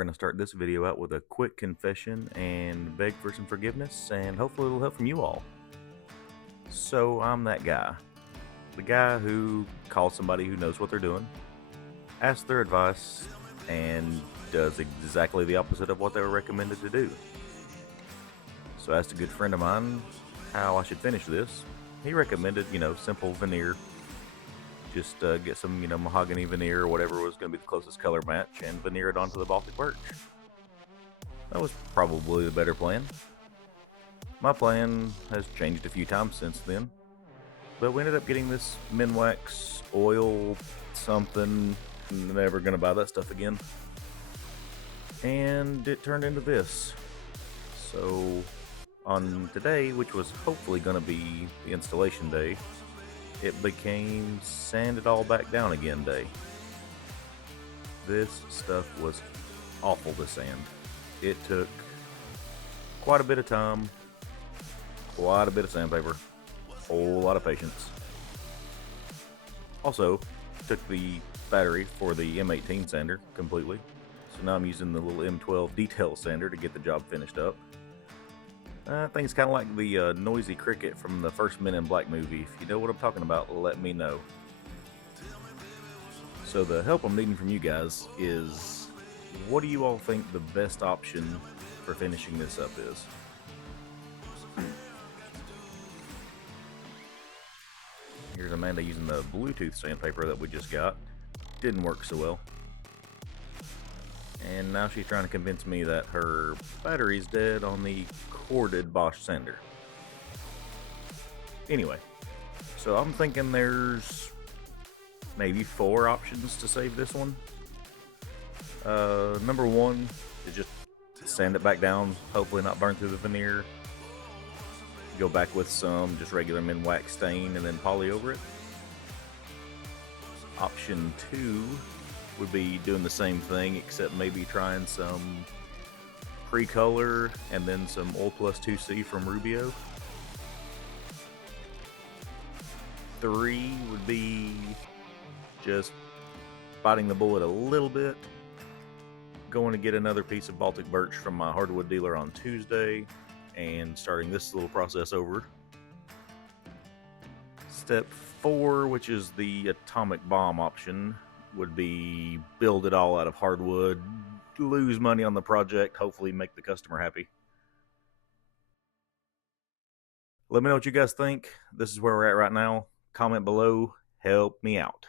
going to start this video out with a quick confession and beg for some forgiveness, and hopefully it'll help from you all. So I'm that guy. The guy who calls somebody who knows what they're doing, asks their advice, and does exactly the opposite of what they were recommended to do. So I asked a good friend of mine how I should finish this. He recommended, simple veneer. Just get some, mahogany veneer or whatever was going to be the closest color match and veneer it onto the Baltic birch. That was probably the better plan. My plan has changed a few times since then, but we ended up getting this Minwax oil something. Never going to buy that stuff again. And it turned into this. So on today, which was hopefully going to be the installation day, it became sand it all back down again day. This stuff was awful to sand. It took quite a bit of time, quite a bit of sandpaper, a whole lot of patience. Also, took the battery for the M18 sander completely. So now I'm using the little M12 detail sander to get the job finished up. I think it's kind of like the noisy cricket from the first Men in Black movie. If you know what I'm talking about, let me know. So the help I'm needing from you guys is, what do you all think the best option for finishing this up is? Here's Amanda using the Bluetooth sandpaper that we just got. Didn't work so well. And now she's trying to convince me that her battery's dead on the corded Bosch sander. Anyway, so I'm thinking there's maybe 4 options to save this one. Number 1 is just sand it back down, hopefully not burn through the veneer. Go back with some just regular Minwax stain and then poly over it. Option 2 would be doing the same thing, except maybe trying some pre-color and then some Oil Plus 2C from Rubio. 3 would be just biting the bullet a little bit, going to get another piece of Baltic birch from my hardwood dealer on Tuesday and starting this little process over. Step 4, which is the atomic bomb option, would be build it all out of hardwood, lose money on the project, hopefully make the customer happy. Let me know what you guys think. This is where we're at right now. Comment below, help me out.